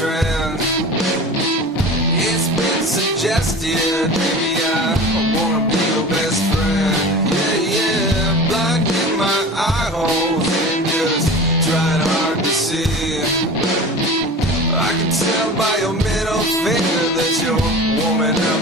trend. It's been suggested, maybe I wanna be your best friend. Yeah, yeah, blind in my eye holes and just trying hard to see. I can tell by your middle finger that you're warming up